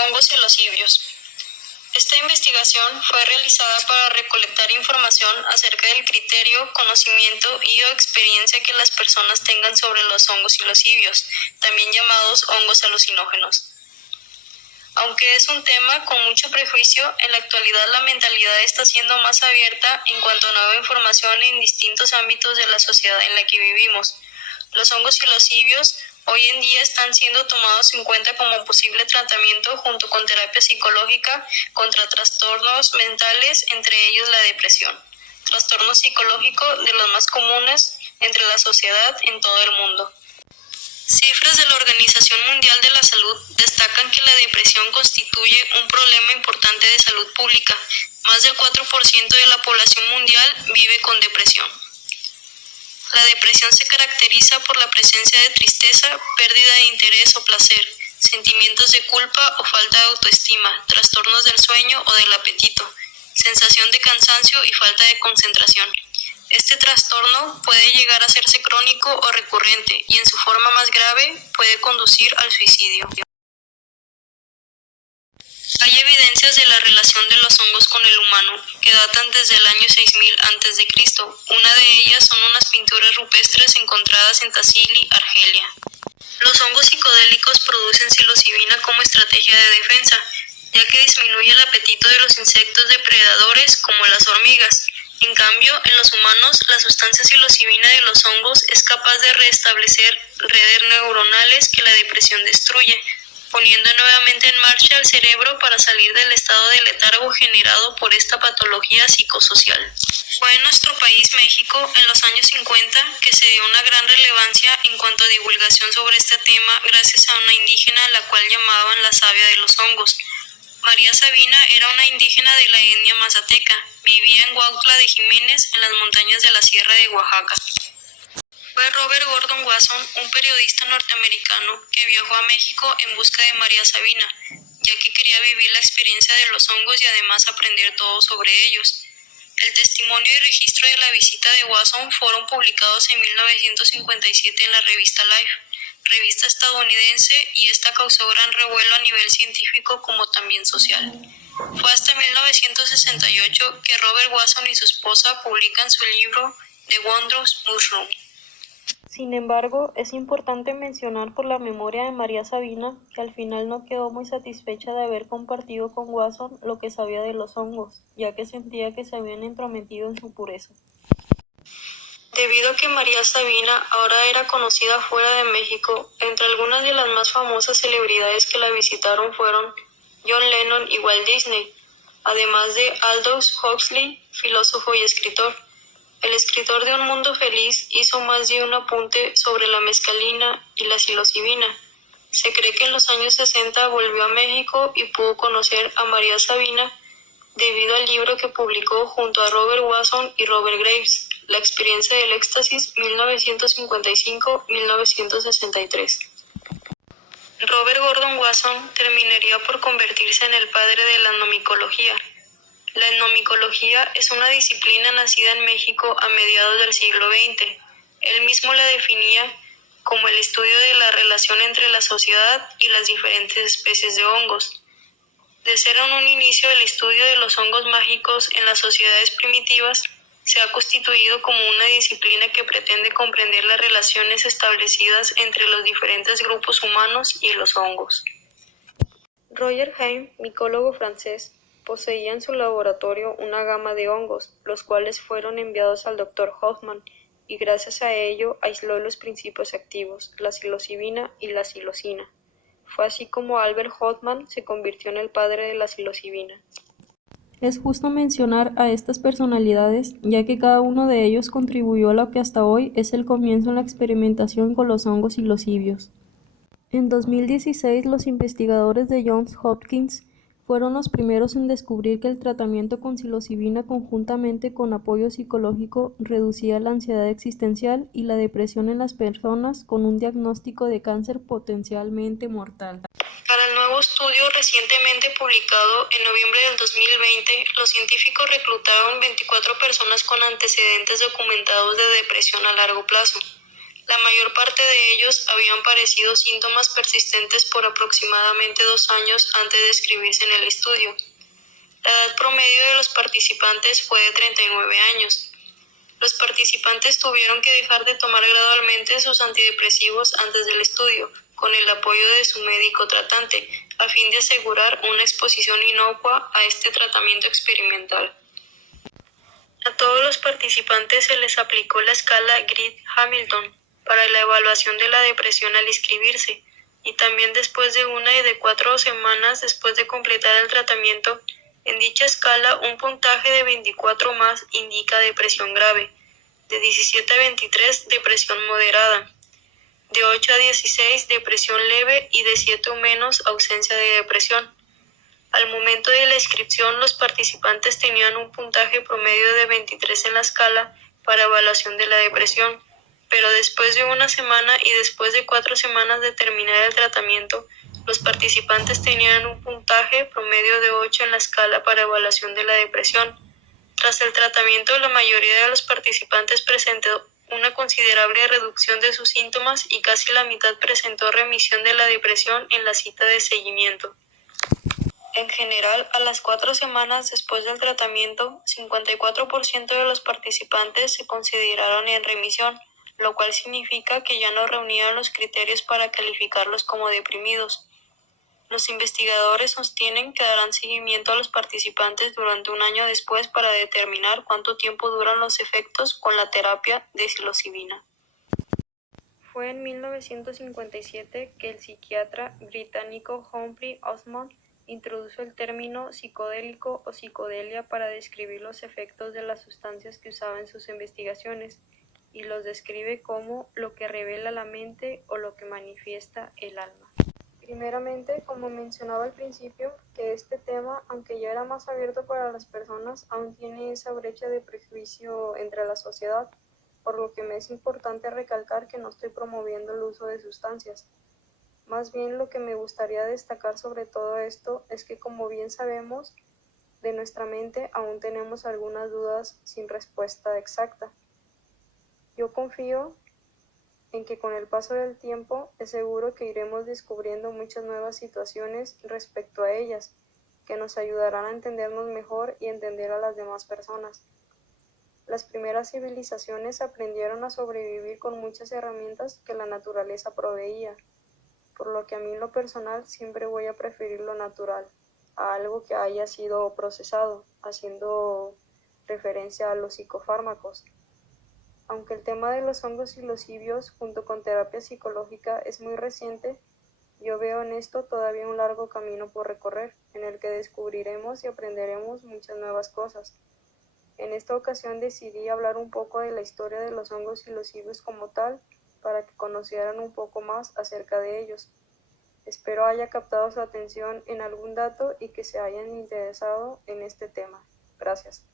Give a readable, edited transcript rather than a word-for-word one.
Hongos y los cibios. Esta investigación fue realizada para recolectar información acerca del criterio, conocimiento y o experiencia que las personas tengan sobre los hongos y los cibios, también llamados hongos alucinógenos. Aunque es un tema con mucho prejuicio, en la actualidad la mentalidad está siendo más abierta en cuanto a nueva información en distintos ámbitos de la sociedad en la que vivimos. Los hongos y los cibios hoy en día están siendo tomados en cuenta como posible tratamiento junto con terapia psicológica contra trastornos mentales, entre ellos la depresión. Trastorno psicológico de los más comunes entre la sociedad en todo el mundo. Cifras de la Organización Mundial de la Salud destacan que la depresión constituye un problema importante de salud pública. Más del 4% de la población mundial vive con depresión. La depresión se caracteriza por la presencia de tristeza, pérdida de interés o placer, sentimientos de culpa o falta de autoestima, trastornos del sueño o del apetito, sensación de cansancio y falta de concentración. Este trastorno puede llegar a hacerse crónico o recurrente y en su forma más grave puede conducir al suicidio. Hay evidencias de la relación de los hongos con el humano, que datan desde el año 6000 a.C. Una de ellas son unas pinturas rupestres encontradas en Tassili, Argelia. Los hongos psicodélicos producen psilocibina como estrategia de defensa, ya que disminuye el apetito de los insectos depredadores como las hormigas. En cambio, en los humanos, la sustancia psilocibina de los hongos es capaz de restablecer redes neuronales que la depresión destruye, poniendo nuevamente en marcha el cerebro para salir del estado de letargo generado por esta patología psicosocial. Fue en nuestro país, México, en los años 50 que se dio una gran relevancia en cuanto a divulgación sobre este tema gracias a una indígena a la cual llamaban la sabia de los hongos. María Sabina era una indígena de la etnia mazateca, vivía en Huautla de Jiménez, en las montañas de la Sierra de Oaxaca. Fue Robert Gordon Wasson, un periodista norteamericano, que viajó a México en busca de María Sabina, ya que quería vivir la experiencia de los hongos y además aprender todo sobre ellos. El testimonio y registro de la visita de Wasson fueron publicados en 1957 en la revista Life, revista estadounidense, y esta causó gran revuelo a nivel científico como también social. Fue hasta 1968 que Robert Wasson y su esposa publican su libro The Wondrous Mushroom. Sin embargo, es importante mencionar por la memoria de María Sabina que al final no quedó muy satisfecha de haber compartido con Wasson lo que sabía de los hongos, ya que sentía que se habían entrometido en su pureza. Debido a que María Sabina ahora era conocida fuera de México, entre algunas de las más famosas celebridades que la visitaron fueron John Lennon y Walt Disney, además de Aldous Huxley, filósofo y escritor. El escritor de Un Mundo Feliz hizo más de un apunte sobre la mescalina y la psilocibina. Se cree que en los años 60 volvió a México y pudo conocer a María Sabina debido al libro que publicó junto a Robert Wasson y Robert Graves, La experiencia del éxtasis, 1955-1963. Robert Gordon Wasson terminaría por convertirse en el padre de la etnomicología. La etnomicología es una disciplina nacida en México a mediados del siglo XX. Él mismo la definía como el estudio de la relación entre la sociedad y las diferentes especies de hongos. De ser en un inicio el estudio de los hongos mágicos en las sociedades primitivas, se ha constituido como una disciplina que pretende comprender las relaciones establecidas entre los diferentes grupos humanos y los hongos. Roger Haim, micólogo francés, poseía en su laboratorio una gama de hongos, los cuales fueron enviados al Dr. Hoffman, y gracias a ello aisló los principios activos, la psilocibina y la psilocina. Fue así como Albert Hoffman se convirtió en el padre de la psilocibina. Es justo mencionar a estas personalidades, ya que cada uno de ellos contribuyó a lo que hasta hoy es el comienzo en la experimentación con los hongos y los cibios. En 2016, los investigadores de Johns Hopkins fueron los primeros en descubrir que el tratamiento con psilocibina conjuntamente con apoyo psicológico reducía la ansiedad existencial y la depresión en las personas con un diagnóstico de cáncer potencialmente mortal. Para el nuevo estudio recientemente publicado en noviembre del 2020, los científicos reclutaron 24 personas con antecedentes documentados de depresión a largo plazo. La mayor parte de ellos habían padecido síntomas persistentes por aproximadamente 2 años antes de inscribirse en el estudio. La edad promedio de los participantes fue de 39 años. Los participantes tuvieron que dejar de tomar gradualmente sus antidepresivos antes del estudio, con el apoyo de su médico tratante, a fin de asegurar una exposición inocua a este tratamiento experimental. A todos los participantes se les aplicó la escala Grid-Hamilton para la evaluación de la depresión al inscribirse, y también después de 1 y de 4 semanas después de completar el tratamiento. En dicha escala, un puntaje de 24 más indica depresión grave, de 17 a 23 depresión moderada, de 8 a 16 depresión leve y de 7 o menos ausencia de depresión. Al momento de la inscripción, los participantes tenían un puntaje promedio de 23 en la escala para evaluación de la depresión, pero después de 1 semana y después de 4 semanas de terminar el tratamiento, los participantes tenían un puntaje promedio de 8 en la escala para evaluación de la depresión. Tras el tratamiento, la mayoría de los participantes presentó una considerable reducción de sus síntomas y casi la mitad presentó remisión de la depresión en la cita de seguimiento. En general, a las 4 semanas después del tratamiento, 54% de los participantes se consideraron en remisión, lo cual significa que ya no reunían los criterios para calificarlos como deprimidos. Los investigadores sostienen que darán seguimiento a los participantes durante 1 año después para determinar cuánto tiempo duran los efectos con la terapia de psilocibina. Fue en 1957 que el psiquiatra británico Humphrey Osmond introdujo el término psicodélico o psicodelia para describir los efectos de las sustancias que usaba en sus investigaciones, y los describe como lo que revela la mente o lo que manifiesta el alma. Primeramente, como mencionaba al principio, que este tema, aunque ya era más abierto para las personas, aún tiene esa brecha de prejuicio entre la sociedad, por lo que me es importante recalcar que no estoy promoviendo el uso de sustancias. Más bien, lo que me gustaría destacar sobre todo esto es que, como bien sabemos, de nuestra mente aún tenemos algunas dudas sin respuesta exacta. Yo confío en que con el paso del tiempo es seguro que iremos descubriendo muchas nuevas situaciones respecto a ellas, que nos ayudarán a entendernos mejor y entender a las demás personas. Las primeras civilizaciones aprendieron a sobrevivir con muchas herramientas que la naturaleza proveía, por lo que a mí en lo personal siempre voy a preferir lo natural a algo que haya sido procesado, haciendo referencia a los psicofármacos. Aunque el tema de los hongos psilocíbios junto con terapia psicológica es muy reciente, yo veo en esto todavía un largo camino por recorrer, en el que descubriremos y aprenderemos muchas nuevas cosas. En esta ocasión decidí hablar un poco de la historia de los hongos psilocíbios como tal, para que conocieran un poco más acerca de ellos. Espero haya captado su atención en algún dato y que se hayan interesado en este tema. Gracias.